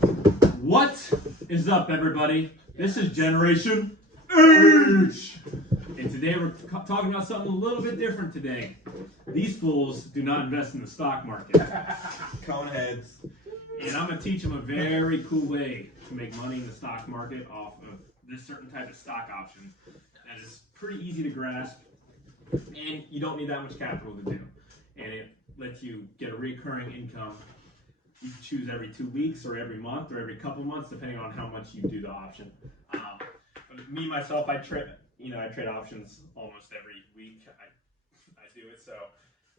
What is up, everybody? This is Generation H, and today we're talking about something a little bit different today. These fools do not invest in the stock market. Coneheads. And I'm going to teach them a very cool way to make money in the stock market off of this certain type of stock option that is pretty easy to grasp, and you don't need that much capital to do. And it lets you get a recurring income. You can choose every 2 weeks or every month or every couple months, depending on how much you do the option. But me, myself, I trade options almost every week. I do it, so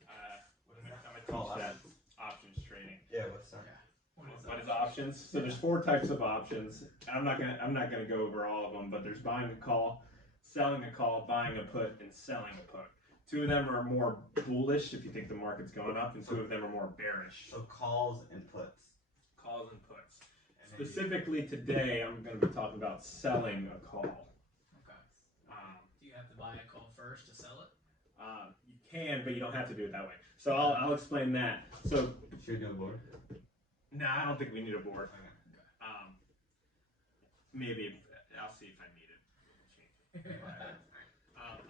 I'm going to teach that options trading. Yeah, what's that? What is options? So there's 4 types of options. I'm not gonna go over all of them, but there's buying a call, selling a call, buying a put, and selling a put. 2 of them are more bullish if you think the market's going up, and 2 of them are more bearish. So calls and puts. Calls and puts. Specifically today, I'm going to be talking about selling a call. Okay. Do you have to buy a call first to sell it? You can, but you don't have to do it that way. So I'll explain that. So Should we do a board? nah, I don't think we need a board. Okay. Maybe I'll see if I need it.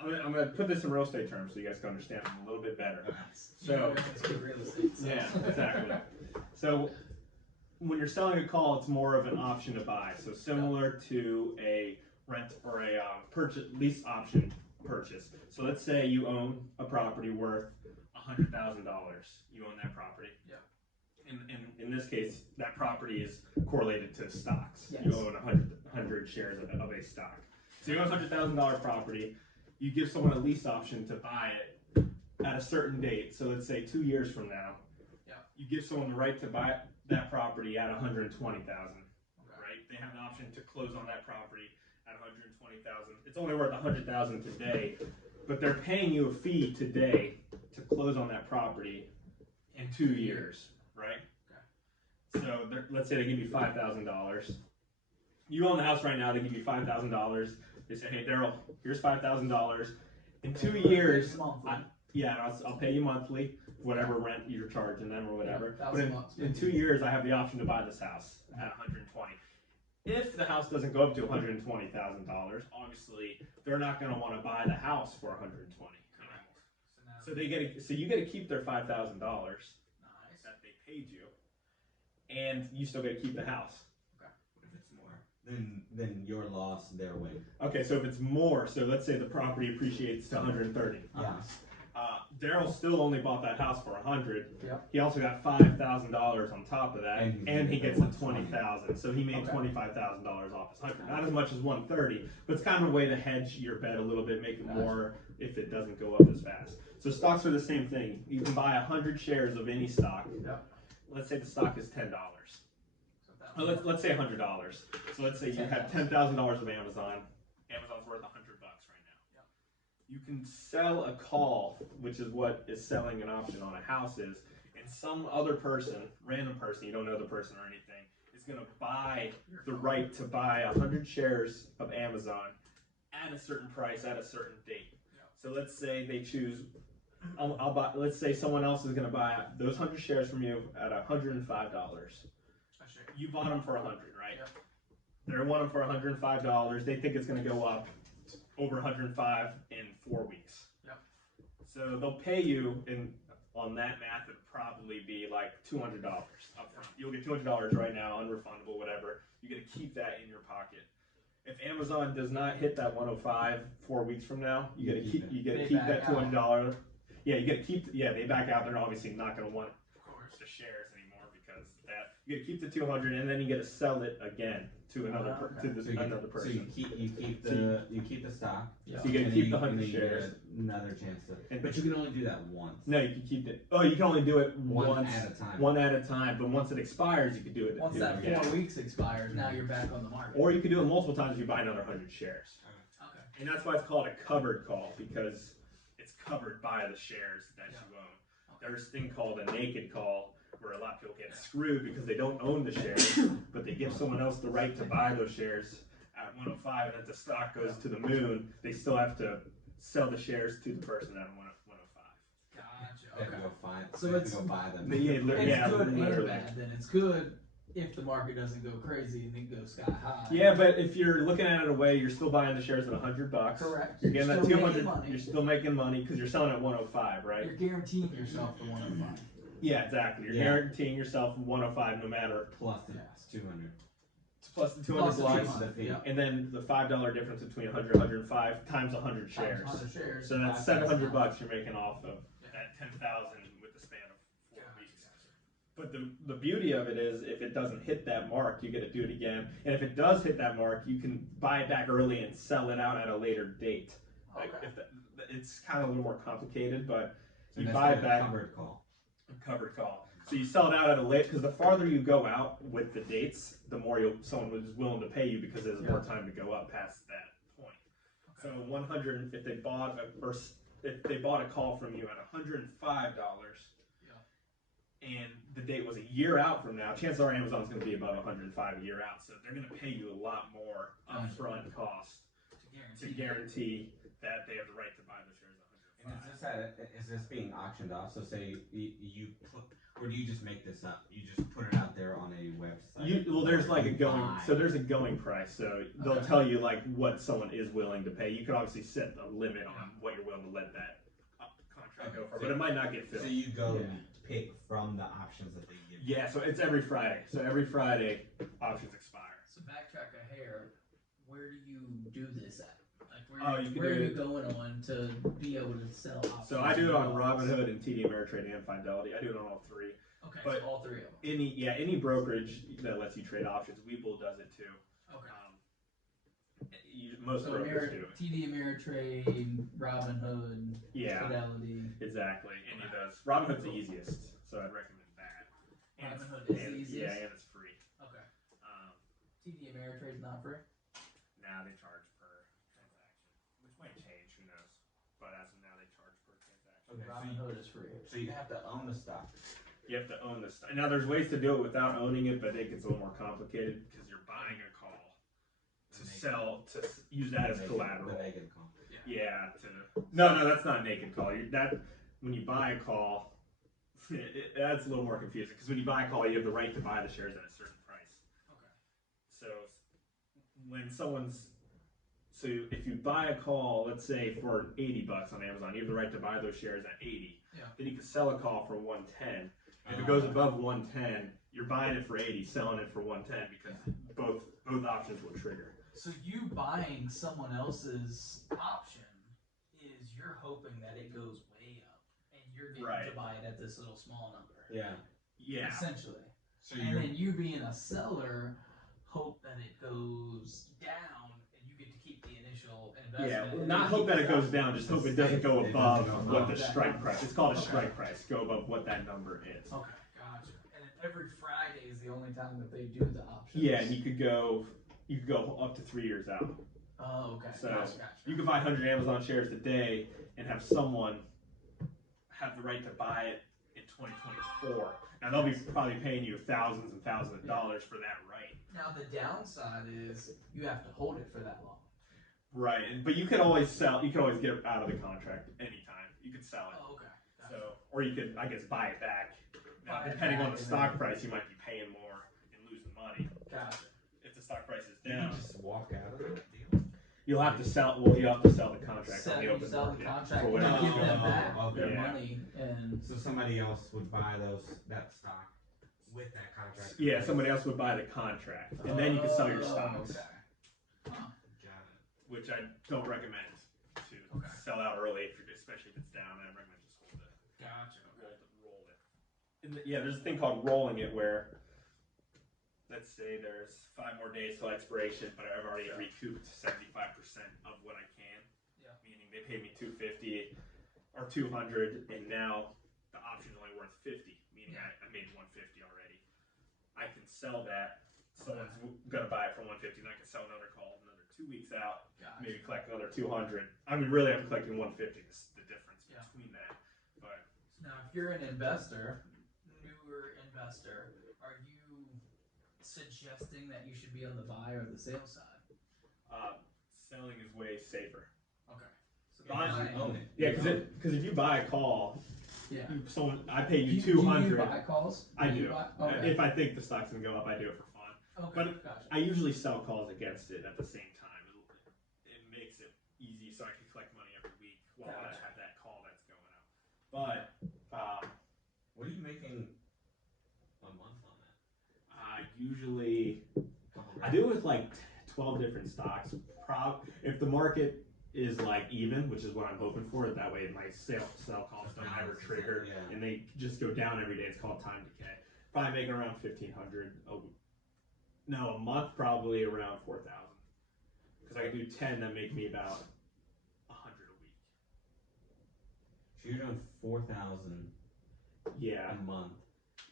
I'm going to put this in real estate terms so you guys can understand them a little bit better. So real estate. yeah, exactly. So when you're selling a call, it's more of an option to buy. So similar to a rent or a lease option purchase. So let's say you own a property worth $100,000. You own that property. Yeah. In this case, that property is correlated to stocks. Yes. You own 100 shares of a stock. So you own a $100,000 property. You give someone a lease option to buy it at a certain date. So let's say 2 years from now. Yeah. You give someone the right to buy that property at $120,000. Okay. Right? They have the option to close on that property at $120,000. It's only worth $100,000 today, but they're paying you a fee today to close on that property in 2 years, right? Okay. So let's say they give you $5,000. You own the house right now. They give you $5,000. They say, "Hey, Daryl, here's $5,000. In 2 years, I'll pay you monthly, whatever rent you're charging them or whatever. But in 2 years, I have the option to buy this house at $120,000. If the house doesn't go up to $120,000, obviously they're not going to want to buy the house for $120,000 anymore. So you get to keep their $5,000 that they paid you, and you still get to keep the house. If it's more, then your loss, their win. Okay, so if it's more, so let's say the property appreciates to 130. Yeah. Daryl still only bought that house for $100. Yep. He also got $5,000 on top of that, and he gets the $20,000. $20,000. So he made $25,000 off his $100. Not as much as $130, but it's kind of a way to hedge your bet a little bit, make it more if it doesn't go up as fast. So stocks are the same thing. You can buy 100 shares of any stock. Yep. Let's say the stock is $10. Let's say $100. So let's say you have $10,000 of Amazon. Amazon's worth $100 right now. Yep. You can sell a call, which is what is selling an option on a house is, and some other person, random person, you don't know the person or anything, is going to buy the right to buy 100 shares of Amazon at a certain price at a certain date. Yep. So let's say they choose, I'll buy. Let's say someone else is going to buy those 100 shares from you at $105. You bought them for $100, right? Yep. They're wanting for $105. They think it's going to go up over $105 in 4 weeks. Yep. So they'll pay you, on that math, it'd probably be like $200 up front. You'll get $200 right now, unrefundable, whatever. You get to keep that in your pocket. If Amazon does not hit that 105 4 weeks from now, you get to keep that $200. Yeah, you get to keep. Yeah, they back out. They're obviously not going to want the shares anymore because of that. You get to keep the 200, and then you get to sell it again to another another person. So you keep the stock. Yeah. So you get to keep the 100 shares. Another chance to. But you can only do that once. No, you can keep it. Oh, you can only do it one at a time. One at a time. But once it expires, you can do it. Once that 4 weeks expires, now you're back on the market. Or you can do it multiple times if you buy another 100 shares. Okay. And that's why it's called a covered call, because it's covered by the shares that you own. Okay. There's a thing called a naked call, where a lot of people get screwed because they don't own the shares, but they give someone else the right to buy those shares at 105, and if the stock goes to the moon, they still have to sell the shares to the person at 105. Gotcha. They have to Okay. go find. So they have it's to go buy them. it's good and literally. bad. Then it's good if the market doesn't go crazy and then go sky high. Yeah, but if you're looking at it away, you're still buying the shares at $100. Correct. You're getting that Still 200. making money. You're still making money because you're selling at 105, right? You're guaranteeing yourself the 105. Yeah, exactly. You're guaranteeing yourself 105 no matter. Plus the 200. Plus the 200 Plus the blocks, 200, yeah. and then the $5 difference between 100 and 105 times 100 shares. 100 shares. So that's $700 you're making off of that 10,000 with the span of 4 weeks. But the beauty of it is, if it doesn't hit that mark, you get to do it again. And if it does hit that mark, you can buy it back early and sell it out at a later date. Okay. Like it's kind of a little more complicated, but So you that's buy like it a back. covered call. A covered call. So you sell it out at a late, because the farther you go out with the dates, the more someone is willing to pay you, because there's more time to go up past that point. So 100, if they bought a call from you at $105, and the date was a year out from now, chances are Amazon's going to be above 105 a year out. So they're going to pay you a lot more upfront cost to guarantee that they have the right to buy the shares at 105. And is this being auctioned off? So say you put, or do you just make this up? You just put it out there on a website? There's like there's a going price. So they'll tell you like what someone is willing to pay. You can obviously set a limit on what you're willing to let that contract go for, but it might not get filled. So you go and pick from the options that they give you? Yeah, so it's every Friday. So every Friday, options expire. So backtrack a hair. Where do you do this at? Like where are you going on to be able to sell options? So I do it on Robinhood and TD Ameritrade and Fidelity. I do it on all three. Okay, but so all three of them. Any brokerage that lets you trade options, Webull does it too. Okay. Most brokers do. TD Ameritrade, Robinhood, Fidelity. Exactly, and it does. Robinhood's the easiest, so I'd recommend that. Robinhood is the easiest? Yeah, and it's free. Okay. TD Ameritrade's not free? Now they charge per transaction, which might change, who knows. But as of now, they charge per transaction. Okay, Robinhood is free. So you have to own the stock. You have to own the stock. Now, there's ways to do it without owning it, but it gets a little more complicated because you're buying a call to use that as collateral. The naked call. Yeah. No, that's not naked call. When you buy a call, that's a little more confusing because when you buy a call, you have the right to buy the shares at a certain price. Okay. So if you buy a call, let's say for $80 on Amazon, you have the right to buy those shares at 80. Yeah. Then you can sell a call for 110. If it goes above 110, you're buying it for 80, selling it for 110 because both options will trigger. So you buying someone else's option is you're hoping that it goes way up, and you're getting to buy it at this little small number. Yeah. Essentially. So then you being a seller, hope that it goes down, and you get to keep the initial investment. Yeah, not hope that it goes down, just hope it doesn't go above what the strike price. It's called a strike price. Go above what that number is. Okay, gotcha. And every Friday is the only time that they do the options. Yeah, and you could go up to 3 years out. Oh, okay. So Gotcha. you could buy 100 Amazon shares today and have someone have the right to buy it in 2024. Now they'll be probably paying you thousands and thousands of dollars for that right. Now the downside is you have to hold it for that long. Right, but you could always sell. You could always get out of the contract anytime. You could sell it. Oh, okay. Gotcha. So, or you could, I guess, buy it back. Now, depending on the stock price, you might be paying more and losing money. Gotcha. If the stock price is you down, can just walk out of the deal. you'll have to sell. Well, you have to sell the contract on the You open sell market the contract for and whatever. give them back their Yeah. money, and So somebody else would buy that stock with that contract. Yeah, somebody else would buy the contract, and then you can sell your stocks, Okay. Huh. Got it. which I don't recommend to sell out early, especially if it's down. I recommend just hold it. Gotcha. Roll it. And there's a thing called rolling it where, let's say there's 5 more days till expiration, but I've already recouped 75% of what I can. Yeah. Meaning they paid me $250 or $200, and now the option's only worth $50. Meaning I made $150 already. I can sell that. Someone's gonna buy it for $150, and I can sell another call another 2 weeks out. Gotcha. Maybe collect another $200. I mean, really, I'm collecting $150. This is the difference between that. But Now, if you're an investor, newer investor, are you suggesting that you should be on the buy or the sale side? selling is way safer. Okay. So Buying- buying- Own it. Yeah, because if you buy a call Yeah. I pay you Do you 200. buy calls? I do. Okay. If I think the stock's gonna go up, I do it for fun. Okay. But Gotcha. I usually sell calls against it at the same time. It makes it easy so I can collect money every week while I Gotcha. have that call that's going out. But What are you making a month on that? usually Couple I grand? do it with like 12 different stocks. If the market is like even, which is what I'm hoping for, that way my sell calls don't ever trigger and they just go down every day. It's called time decay. Probably making around 1,500 a month, probably around 4,000. Because I can do 10 that make me about 100 a week. So you're doing 4,000 Yeah, a month,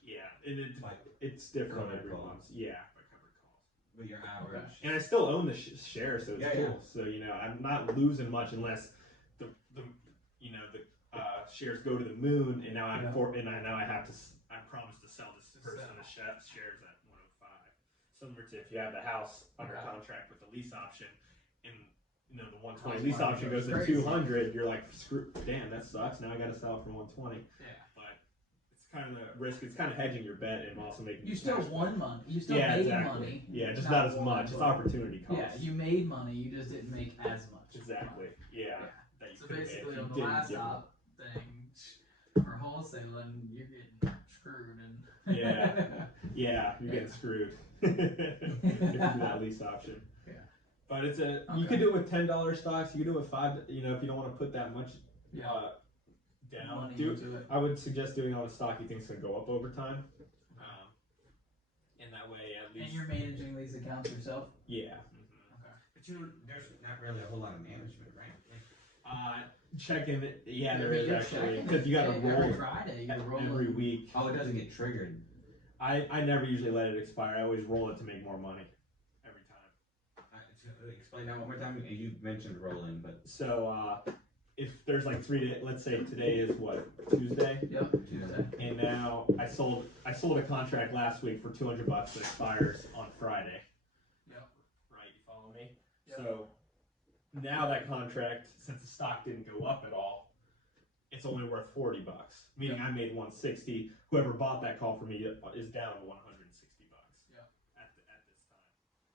yeah, and Like it's different covered every calls. month. Yeah, by covered calls. but your average. And I still own the share, so it's Yeah, cool. So I'm not losing much unless the shares go to the moon, and now I'm now I have to I promised to sell this person the shares at 105. Similar to if you have the house under contract with the lease option, and the 120 lease option goes to 200, you're like, screw, damn, that sucks. Now I got to sell it for 120. Yeah. But it's kind of the risk. It's kind of hedging your bet and also making. You still won money. You still yeah, made exactly. money. Yeah, just not as much. It's opportunity cost. Yeah, you made money. You just didn't make as much. Exactly. Yeah. That you So could've made basically, if you on the didn't last give them. op thing, for wholesaling, you're getting screwed. And Yeah, you're getting screwed if you do that lease option. Yeah. But it's you can do it with $10 stocks. You can do it with $5. If you don't want to put that much down, money into it. I would suggest doing it on a stock you think is going to go up over time. In that way, at least. And you're managing these accounts yourself. Yeah. But there's not really a whole lot of management, right? Checking it. Yeah, there You're is actually checking because you got to every roll Friday. You gotta roll every it. week. Oh, it doesn't get triggered. I never usually let it expire. I always roll it to make more money every time. Explain that one more time. You mentioned rolling, but So if there's like 3 days, let's say today is what, Tuesday, Yep. Tuesday. and now I sold a contract last week for $200 that expires on Friday. Yep. Right, you follow me? Yep. So now that contract, since the stock didn't go up at all, it's only worth $40. Meaning I made 160. Whoever bought that call for me is down to $160. Yep. At this time.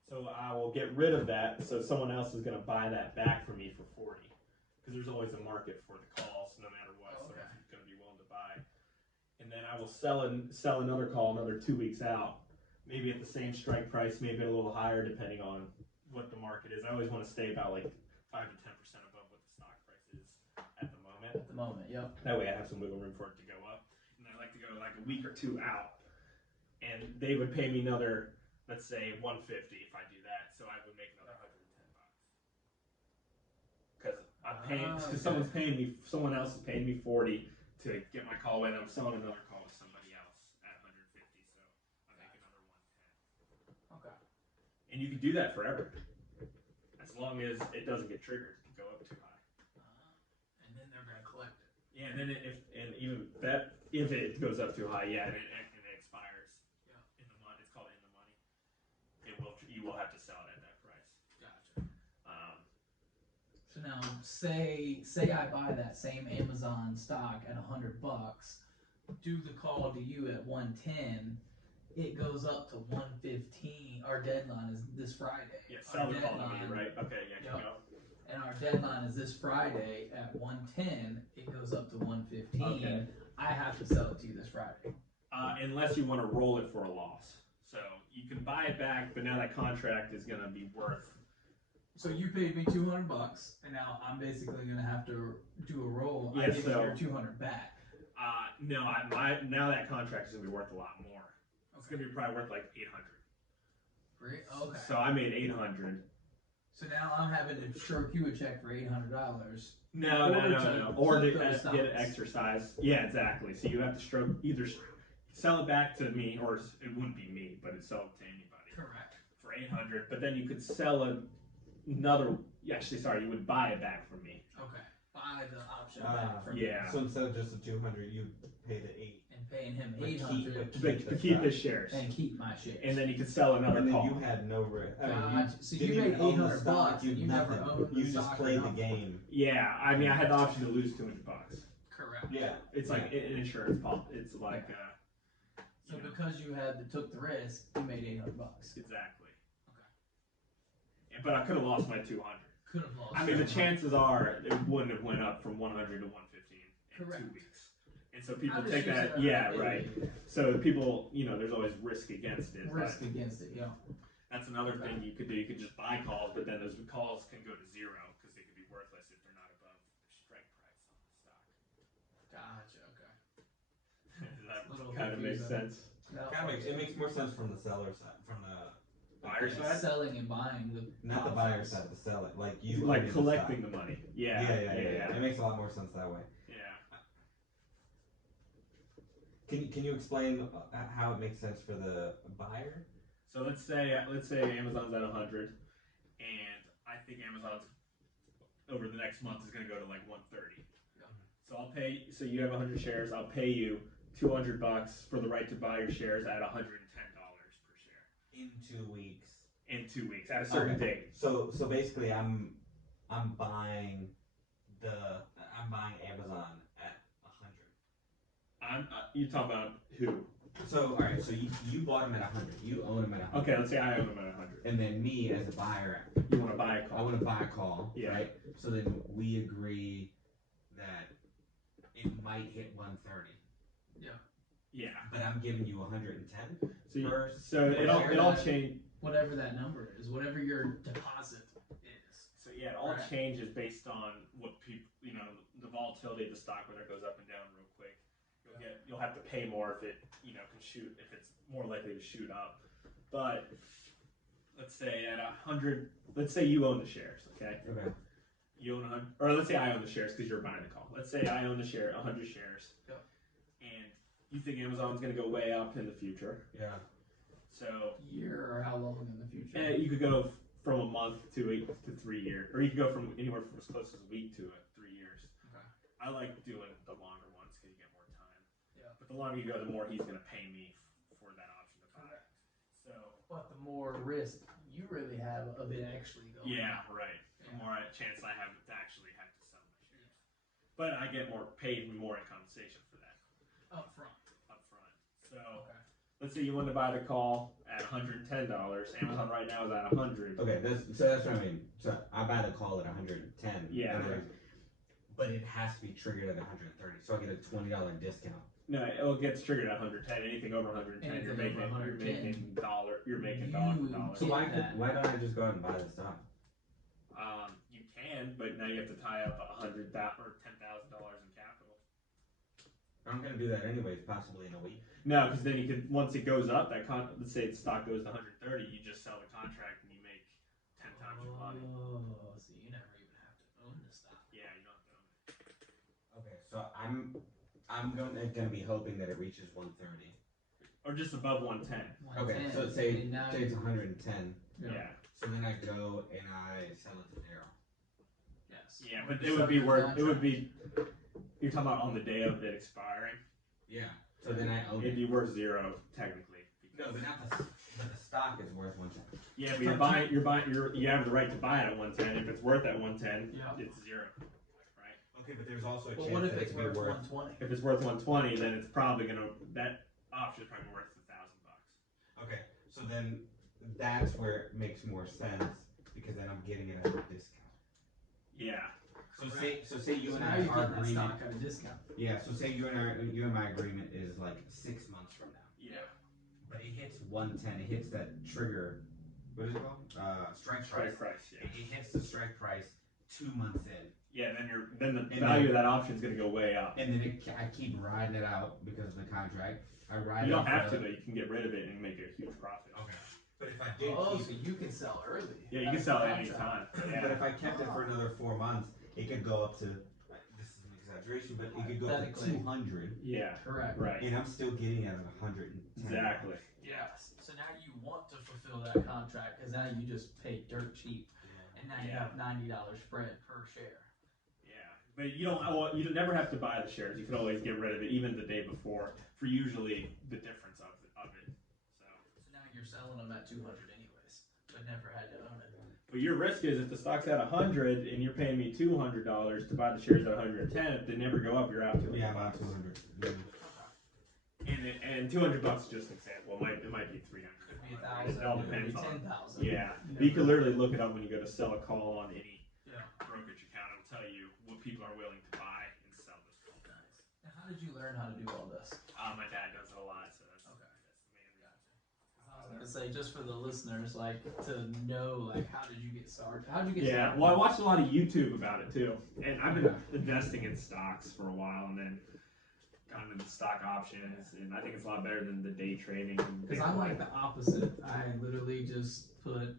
So I will get rid of that. So someone else is going to buy that back for me for 40. Because there's always a market for the calls, no matter what. Oh, okay. Someone's going to be willing to buy. And then I will sell another call another 2 weeks out. Maybe at the same strike price, maybe a little higher, depending on what the market is. I always want to stay about like 5 to 10% above what the stock price is at the moment. At the moment, yep. That way I have some wiggle room for it to go up. And I like to go like a week or two out. And they would pay me another, let's say 150 if I do that. So I would make another $110. Because I'm paying, because someone else is paying me 40 to get my call in. I'm selling another call with somebody else at 150. So I make another 110. Okay. And you can do that forever. As long as it doesn't get triggered to go up too high. And then they're gonna collect it. Yeah, and then if it goes up too high, and it expires. Yeah. In the money, it's called in the money. You will have to sell it at that price. Gotcha. So now, say I buy that same Amazon stock at $100, do the call to you at 110. It goes up to 115. Our deadline is this Friday. Yeah, sell the call to me, right? Okay, yeah, Yep. go. And our deadline is this Friday at 110. It goes up to 115. Okay. I have to sell it to you this Friday. Unless you want to roll it for a loss. So you can buy it back, but now that contract is going to be worth. So you paid me $200, and now I'm basically gonna have to do a roll. Yeah, I give you so- your $200 back. No, now that contract is going to be worth a lot more. It's going to be probably worth like 800. Great. Okay. So I made 800. So now I'm having to stroke you a check for $800. No. Or keep to those get an stocks. exercise. Yeah, exactly. So you have to either sell it back to me, or it wouldn't be me, but it's sell it to anybody. Correct. For 800. But then you could sell another. Actually, sorry, you would buy it back from me. Okay. Buy the option back from yeah. So instead of just the 200, you pay the 8. and paying him But keep- $800 To keep his shares, and keep my shares. and then you could sell another And then call. you had no risk. Gotcha. So you didn't made even own the $800 stock, and you never nothing. owned the You just stock or played the nothing. game. Yeah, I mean, I had the option to lose $200. Correct. Correct. Yeah. It's like an insurance policy. It's like, So because you took the risk, you made $800. exactly. Okay. Yeah, but I could have lost my 200. Could have lost. I mean, the 200. chances are it wouldn't have went up from 100 to 115 in Correct. 2 weeks. And so people I'm just take using that, it yeah, as a right. baby. So people, there's always risk against it. Risk but against it, yeah. that's another thing you could do. You could just buy calls, but then those calls can go to zero because they could be worthless if they're not above strike price on the stock. Gotcha. Okay. Does that Little kind of make confusing. sense? It makes more sense from the seller side, from the Buyer side? Selling and buying the not the buyer side, the seller. Like you Like owning collecting the the money. stock. Yeah. Yeah. It makes a lot more sense that way. Yeah. Can you explain how it makes sense for the buyer? So let's say Amazon's at 100, and I think Amazon's over the next month is going to go to like 130. Yeah. So I'll pay. So you have 100 shares. I'll pay you $200 for the right to buy your shares at $110 per share In 2 weeks. in 2 weeks at a certain date. So basically, I'm buying Amazon at 100. You talking about who? So all right, so you bought them at 100. You own them at 100. Okay, let's say I own them at 100. And then me as a buyer, You want to buy a I call? want to buy a call, Yeah. right? So then we agree that it might hit 130, Yeah. but I'm giving you 110. So it all change. whatever that number is, whatever your deposit is. So yeah, it all Right. changes based on what people, the volatility of the stock, whether it goes up and down real quick. You'll have to pay more if it, can shoot, if it's more likely to shoot up. But let's say at 100, let's say you own the shares, okay? Okay. You own 100, or let's say I own the shares because you're buying the call. Let's say I own the 100 shares. Yep. And you think Amazon's going to go way up in the future. Yeah. So Year or how long in the future? you could go from a month to 3 years, or you could go from anywhere from as close as a week to 3 years. Okay. I like doing the longer ones because you get more time. Yeah. But the longer you go, the more he's going to pay me for that option to buy. Correct. So But the more risk you really have of it actually going. yeah, right. The more chance I have to actually have to sell my shares, but I get paid more in compensation for that Up front. up front. So. Okay. Let's say you wanted to buy the call at $110. Amazon right now is at 100. Okay, that's what I mean. So I buy the call at 110. Yeah. and then- but it has to be triggered at 130, so I get a $20 discount. No, it gets triggered at 110. Anything over 110, Anything you're over making 110. dollar. You're making You dollar for dollar. So Get why don't I just go out and buy the stock? You can, but now you have to tie up $100,000 or $10,000 in capital. I'm gonna do that anyways, possibly in a week. No, because then you could once it goes up, let's say the stock goes to 130, you just sell the contract and you make 10 times your money. Oh, so you never even have to own the stock. Yeah, you don't have to own it. Okay, so I'm gonna be hoping that it reaches 130. Or just above 110. Okay, 110, so say and now it's 110. Yeah. So then I go and I sell it to Daryl. Yes. Yeah, but it would be worth. It would be. You're talking about on the day of it expiring. Yeah. So then I own It'd it. be worth zero technically. No, but not but the stock is worth 110. Yeah, but you have the right to buy it at 110. If it's worth at 110, Yeah. it's zero. Right? Okay, but there's also a But chance what if that it's it could be worth worth. 120? If it's worth 120, then it's probably that option is probably worth $1,000. Okay, so then that's where it makes more sense because then I'm getting it at a discount. Yeah. So say you and now I you're our getting that agreement. stock at a discount. Yeah, so say you and my agreement is like 6 months from now. Yeah. But it hits 110. It hits that trigger. What is it called? Strike price. Strike price. Yeah. It hits the strike price 2 months in, Yeah. Then the value of that option is going to go way up. and then I keep riding it out because of the contract. I ride. You it don't out have for to though. You can get rid of it and make a huge profit. Okay. But if I did Oh, keep so you can sell early. Yeah, you can sell it anytime. But Yeah. if I kept it for another 4 months, it could go up to, this is an exaggeration, but it could go up to Hypothetically. 200, Yeah. Correct. Right. and I'm still getting it at 110. Exactly. Yes. So now you want to fulfill that contract because now you just pay dirt cheap, and now you Yeah. have $90 spread per share. Yeah, but you don't. Well, you never have to buy the shares. You can always get rid of it, even the day before, for usually the difference of it. So So now you're selling them at 200 anyways, but never had to own it. But your risk is if the stock's at 100 and you're paying me $200 to buy the shares at 110, if they never go up, you're out $200. Yeah, about 200. Yeah. And $200 is just an example. It might be 300. Could be It 1,000. all Could be depends on. 10,000. Yeah, you can literally look it up when you go to sell a call on any Yeah. brokerage account. It'll tell you what people are willing to buy and sell this call. Nice. And how did you learn how to do all this? My dad does it a lot, so that's Okay. that's the main reason. I was gonna say, just for the listeners, like to know, like, how did you get started? How did you get Yeah, started? well, I watched a lot of YouTube about it too, and I've been investing in stocks for a while, and then got into stock options, and I think it's a lot better than the day trading. Because I'm like the opposite. I literally just put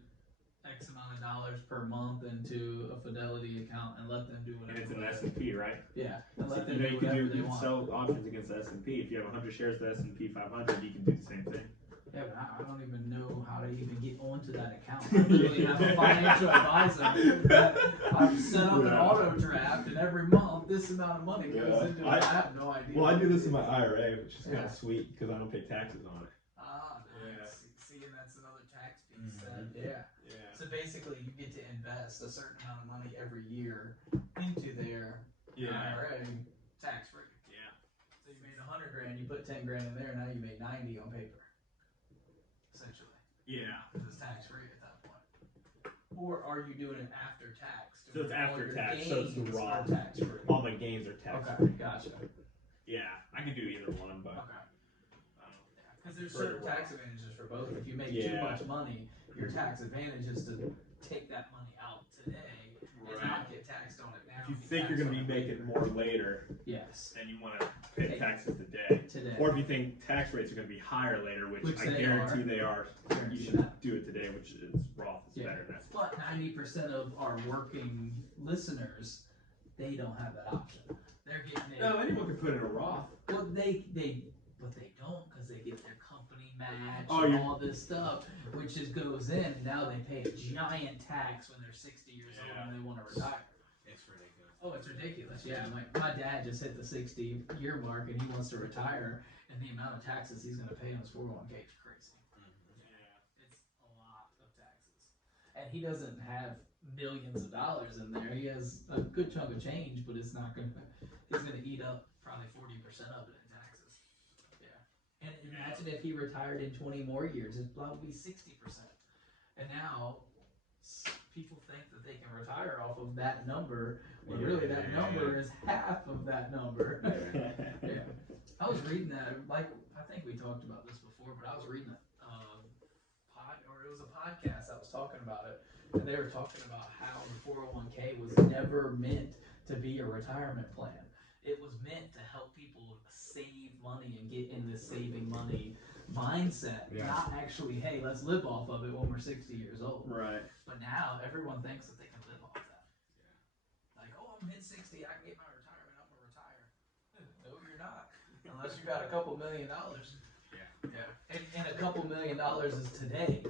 X amount of dollars per month into a Fidelity account and let them do and whatever. it's an S&P, right? Yeah, and So, let them you know, do you can whatever do they you can want. sell options against the S&P. If you have 100 shares of the S&P 500, you can do the same thing. Yeah, but I don't even know how to even get onto that account. I literally have a financial advisor that I've set up an auto draft, and every month this amount of money goes into it. I have no idea. Well, I do this in my IRA, which is kind of sweet because I don't pay taxes on it. Ah, Yeah. nice. See, and that's another tax piece. Mhm. Yeah. Yeah. So basically, you get to invest a certain amount of money every year into their IRA, tax free. Yeah. So you made $100,000, you put 10 grand in there, now you made 90 on paper. Essentially, Yeah. because it's tax free at that point. Or are you doing it after tax? So it's after Your tax, so it's the gains raw. are tax free. All my gains are tax Okay, free. gotcha. Yeah, I can do either one, but Okay. um, Because there's Further certain tax advantages for both. If you make too Yeah. much money, your tax advantage is to take that money out today and not get taxed on it now. if you get think you're taxed going to on be it making later. more later, Yes, then you want to pay Take- taxes today. today. Or if you think tax rates are going to be higher later, which Which I they guarantee are. they are, Guarantee you should that. do it today, which is Roth is Yeah. better than that. But 90% of our working listeners, they don't have that option. They're getting it. No, anyone can put in a Roth. Well, but they don't, because they get their company match Oh, and you're- all this stuff, which just goes in. And now they pay a giant tax when they're 60 years old Yeah. and they want to retire. It's ridiculous. Oh, it's ridiculous. Yeah, my dad just hit the 60-year mark and he wants to retire, and the amount of taxes he's going to pay on his 401k is crazy. It's a lot of taxes. And he doesn't have millions of dollars in there. He has a good chunk of change, but it's not going to, he's going to eat up probably 40% of it in taxes. Yeah. And imagine if he retired in 20 more years, it'd probably be 60%. And now people think that they can retire off of that number, when really that number is half of that number. Yeah. I was reading that, like, I think we talked about this before, but I was reading it was a podcast that was talking about it, and they were talking about how the 401k was never meant to be a retirement plan. It was meant to help people save money and get in this saving money mindset, Yeah. not actually, hey, let's live off of it when we're 60 years old. Right. But now everyone thinks that they can live off that. Like, oh, I'm hit 60, I can get my retirement, I'm gonna retire. No, you're not. Unless you got a couple $1 million. Yeah. And a couple $1 million is today.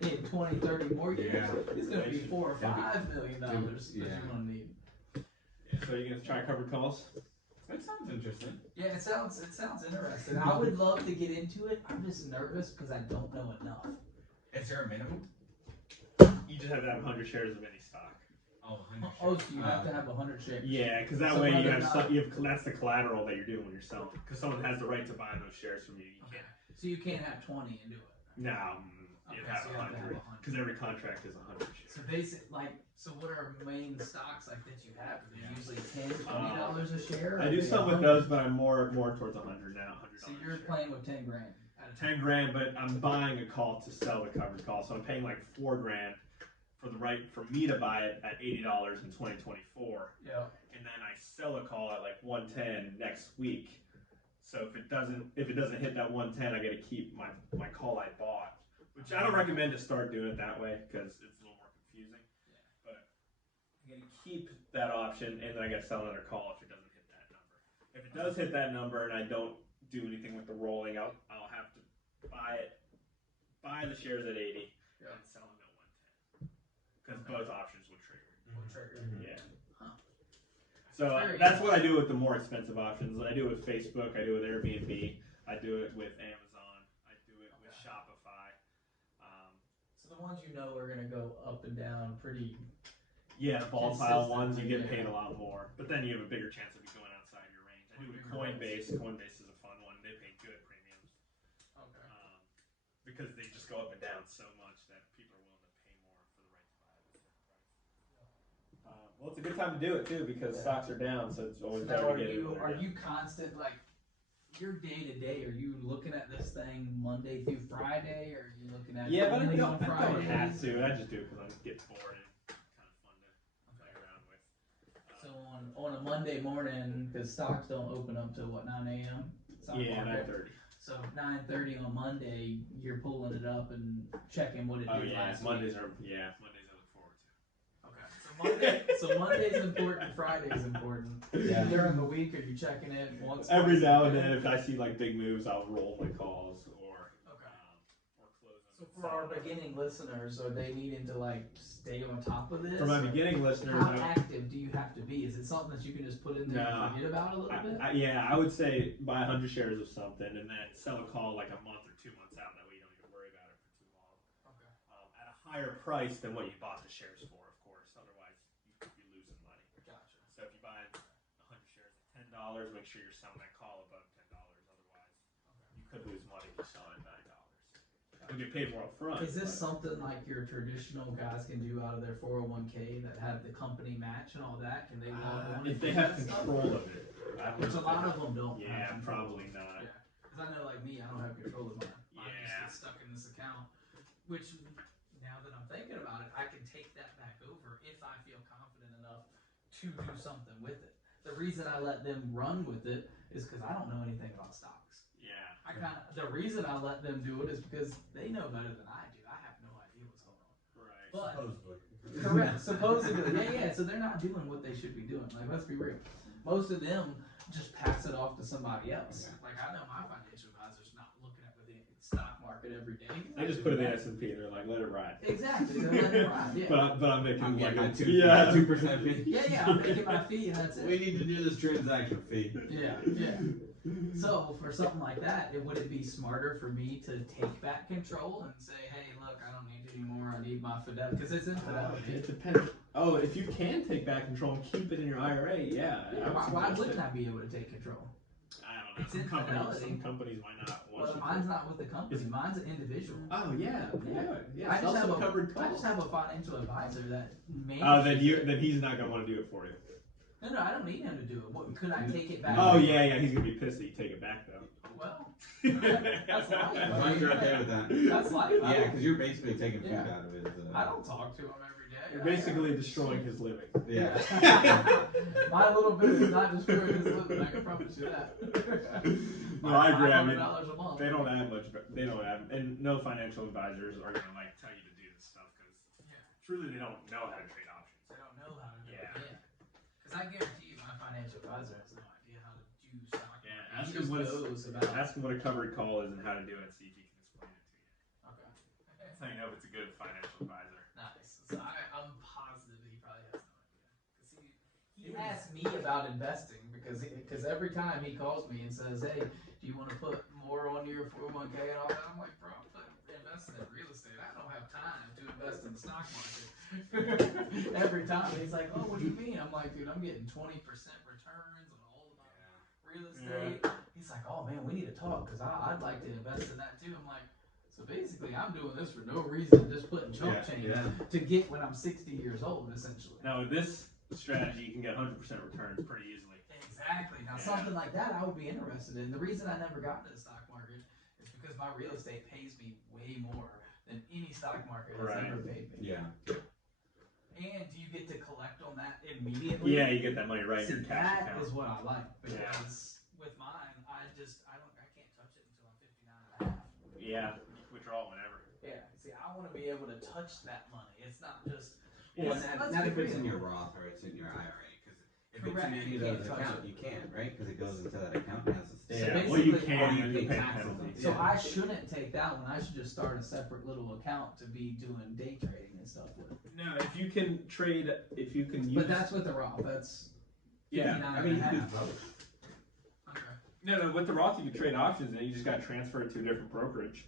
In 20, 30 more years, Yeah. it's gonna be $4 or $5 million that Yeah. you're gonna need. So you're going to try covered calls? That sounds interesting. Yeah, it sounds interesting. I would love to get into it. I'm just nervous because I don't know enough. Is there a minimum? You just have to have 100 shares of any stock. Oh, 100 Oh, so you have to have 100 shares. Yeah, because that So way you whether have, or not- you have that's the collateral that you're doing when you're selling. Because someone has the right to buy those shares from you. You Okay. can't. So you can't have 20 and do it. No, you Okay, have so you have to have 100. 100. Because every contract is 100 shares. So what are main stocks like that you have? Are they usually $10, $20 a share? I do some with those, but I'm more towards 100 now. $100. So you're playing with 10 grand at a time. 10 grand, but I'm buying a call to sell the covered call, so I'm paying like 4 grand for the right for me to buy it at $80 in 2024, Yeah. and then I sell a call at like 110 next week. So if it doesn't hit that 110, I got to keep my call I bought, which I don't recommend to start doing it that way because it's a little more confusing. Yeah. But I got to keep that option, and then I got to sell another call if it doesn't hit that number. If it does hit that number and I don't do anything with the rolling, I'll have to buy the shares at 80 Yeah. and sell them at 110 because both options will trigger. Will trigger. Yeah. Huh. So Very that's what I do with the more expensive options. I do it with Facebook. I do it with Airbnb. I do it with Amazon. I do it with Okay. Shopify. So The ones you know are gonna go up and down pretty. Yeah, the volatile ones, you get Consistently, paid a lot more, but then you have a bigger chance of it going outside your range. I do with Coinbase. Coinbase is a fun one. They pay good premiums. Okay. Because they just go up and down so much that people are willing to pay more for the right to buy at a certain price. Well, it's a good time to do it too because stocks are down, so it's always better to get it. Are you constant like your day to day? Are you looking at this thing Monday through Friday, or are you looking at Yeah, but I only don't on Fridays? have to. I just do it because I get bored and kind of fun to play around with. So on a Monday morning, because stocks don't open up till what 9 a.m. Yeah, 9:30. So 9:30 on Monday, you're pulling it up and checking what it did last Mondays week. Mondays I look forward to. Okay, so Monday's important, Friday's important. Yeah. During the week, are you checking it once? Every twice now a and day? then, if I see like big moves, I'll roll my calls or close them. So for our beginning listeners, are they needing to like stay on top of this? For my or beginning listeners, how active do you have to be? Is it something that you can just put in there and forget about a little bit? I would say buy 100 shares of something and then sell a call like a month or 2 months out. That way you don't even worry about it for too long. Okay. At a higher price than what you bought the shares for, of course. Otherwise, you could be losing money. Gotcha. So if you buy 100 shares at $10, make sure you're selling that call above $10. Otherwise, you could lose money if you sell it at $9. You'll get paid more up front. Is this something like your traditional guys can do out of their 401k that have the company match and all that? Can they log on? If they have control of it. Which a lot of them don't. Yeah, probably not. Yeah. Because I know, like me, I don't have control of mine. Mine just Yeah. gets stuck in this account. Which, now that I'm thinking about it, I can take that back over if I feel confident enough to do something with it. The reason I let them run with it is because I don't know anything about stocks. Yeah. The reason I let them do it is because they know better than I do. I have no idea what's going on. Right. But Supposedly. correct, supposedly, yeah. So they're not doing what they should be doing. Like, let's be real. Most of them just pass it off to somebody else. Okay. Like, I know my financial advisor's not looking at the stock market every day. They just put it in the S&P and they're like, let it ride. Exactly, they're letting it ride. Yeah. But I'm making I'm like getting my a 2% fee. Yeah, I'm making my fee and that's it. We need to do this transaction fee. Yeah. So for something like that, would it be smarter for me to take back control and say, hey, look, I don't need it anymore. I need my fidelity because it's infidelity. It depends. Oh, if you can take back control and keep it in your IRA, yeah. Why wouldn't I be able to take control? I don't know. It's Some companies might not want Well, you mine's to. not with the company. Mine's an individual. Oh yeah. Yeah. I just have covered I just have a financial advisor that manages. Oh, then he's not gonna want to do it for you. No, I don't need him to do it. What, could I take it back? Oh yeah. He's gonna be pissed that you take it back though. Well, that's life. As long as you're okay with that. That's life. Yeah, because you're basically taking food Yeah. out of his. I don't talk to him every day. You're basically destroying his living. Yeah. My little bit is not destroying his living. I can promise you that. No, I agree. I mean, $500 a month. they don't add much. They don't add, and no financial advisors are gonna like tell you to do this stuff because truly they don't know how to trade options. They don't know how to do Yeah. it. Because I guarantee you, my financial advisor has no idea how to do stock. Yeah, market. ask He him just what knows about. Ask him what a covered call is and how to do it. See if he can explain it to you. Okay. That's how you know if it's a good financial advisor. Nice. So I'm positive that he probably has no idea. Because he asked me about investing because every time he calls me and says, hey, do you want to put more on your 401k and all that? I'm like, bro, I'm investing in real estate. I don't have time to invest in the stock market. Every time he's like, oh, what do you mean? I'm like, dude, I'm getting 20% returns on all of my real estate. He's like, oh man, we need to talk because I'd like to invest in that too. I'm like, so basically I'm doing this for no reason, just putting chump change to get when I'm 60 years old, essentially. Now with this strategy, you can get 100% returns pretty easily. Exactly. Now something like that I would be interested in. The reason I never got into the stock market is because my real estate pays me way more than any stock market has ever paid me. Yeah. And do you get to collect on that immediately? Yeah, you get that money right in your cash That account. is what I like because with mine, I can't touch it until I'm 59 and a half. Yeah, withdraw whenever. Yeah. See, I want to be able to touch that money. It's not just. Well, It's not if it's in your Roth or it's in your IRA. Because if it's in any of those accounts, you can, right? Because it goes into that account and has to stay. Yeah, So well, you basically, can, you and you pay pay taxes penalties. So Yeah. I shouldn't take that one. I should just start a separate little account to be doing day trading and stuff with. No, if you can trade, if you can use. But that's with the Roth. That's Yeah, 59 I mean, you and a can do half. both. Okay. No, with the Roth you can trade options and you just got to transfer it to a different brokerage.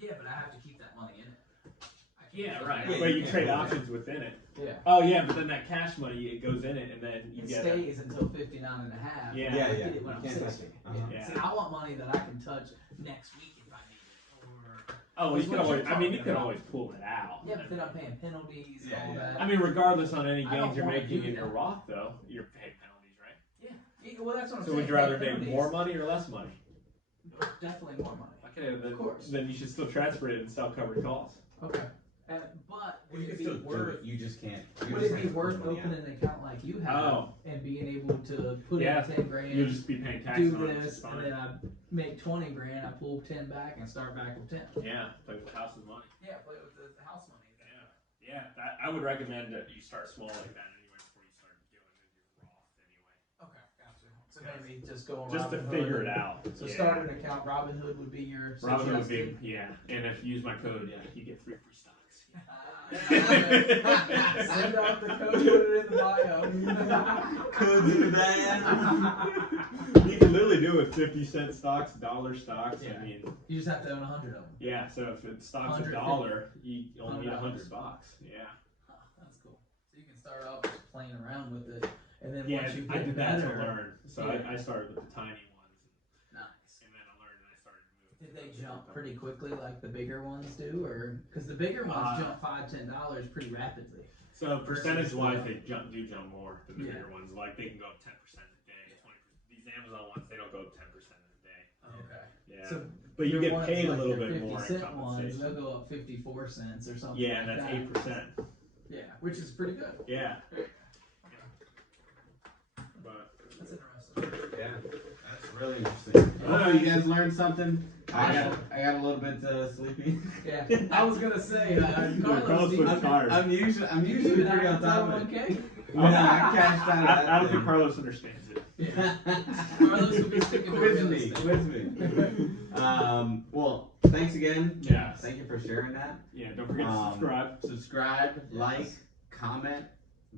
Yeah, but I have to keep that money in it. I Yeah, right. Yeah, but you you can't trade hold options within it. Yeah. Oh yeah, but then that cash money, it goes in it, and then you It get stays until 59 and a half. Yeah. Yeah, I yeah. get it when You I'm can't 60. touch it. Yeah. See, I want money that I can touch next week if I need it. Or Oh, well, you That's can what always. you're I mean, you talking can about. always pull it out. yeah, but then I'm paying penalties and Yeah, all yeah. that. I mean, regardless on any I don't gains you're wanna making do in your that. Roth, though, you're paying penalties, right? Yeah, well, that's what I'm So saying. would you rather pay make penalties. more money or less money? Definitely more money. Okay, then, Of course. then you should still transfer it and still cover costs. Okay. But Well, would you it can be still do worth? it. You just can't. you Would just it be can't pull worth money out. opening an account like you have Oh. and being able to put Yeah. in 10 grand, You'll just be paying tax do on it. Which is this, and fine. then I make 20 grand, I pull 10 back and start back with 10. Yeah, play with the house's money. Yeah, play with the house money. Yeah, that, I would recommend that you start small like that anyway before you start dealing with your Roth anyway. Okay, gotcha. So maybe just go on Just to Robinhood. figure it out. So yeah. start an account. Robinhood would be your Robinhood would suggested. be, yeah. And if you use my code, yeah, you get 3 free stocks. Send out the code, put it in the bio. Could do that. You can literally do it with 50-cent stocks, dollar stocks. Yeah. I mean, You just have to own 100 of them. yeah. So if it stocks $100. $1, you only need $100. $100. Yeah. Huh, that's cool. So you can start off just playing around with it, and then Yeah, once you I get did that better, to learn. So Yeah. I started with the tiny ones, nice. and then I learned, and I started moving. Did they jump pretty quickly like the bigger ones do, or because the bigger ones jump $5-10 pretty rapidly? So percentage-wise, the- they jump more than the Yeah. bigger ones. Like they can go up 10% a day, 20%. These Amazon ones, they don't go up 10% a day. Okay. Yeah. So but you your get ones paid a like little your bit more in 50-cent ones, compensation. they'll go up 54 cents or something. Yeah, and like that's that. 8%. Yeah, which is pretty good. Yeah. Okay. But That's interesting. Yeah, that's really interesting. Oh, you guys learned something? Yeah. I got a little bit sleepy. Yeah, I was gonna say, Carlos Carlos, was you- tired. I'm usually you pretty on top of it. 401k? No, I cashed out of that I don't think thing. Carlos understands it. Yeah. Carlos would be sticking to Quiz real me, estate. quiz me. Well, thanks again. Yeah. Thank you for sharing that. Yeah. Don't forget to subscribe. Subscribe, Yes. like, comment,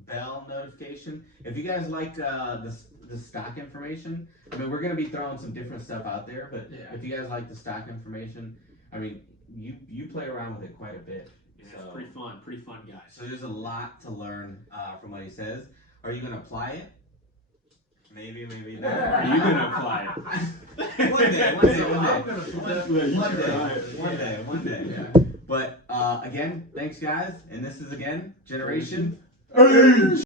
bell notification. If you guys like the stock information, I mean, we're gonna be throwing some different stuff out there, but Yeah. if you guys like the stock information, I mean, you play around with it quite a bit. Yeah, So- it's pretty fun, guys. So there's a lot to learn from what he says. Are you gonna apply it? Maybe, maybe not. Are you gonna apply it? One day. I'm gonna put that- Yeah, you One should day, try it. one day. Yeah. But again, thanks guys, and this is again Generation. Hey!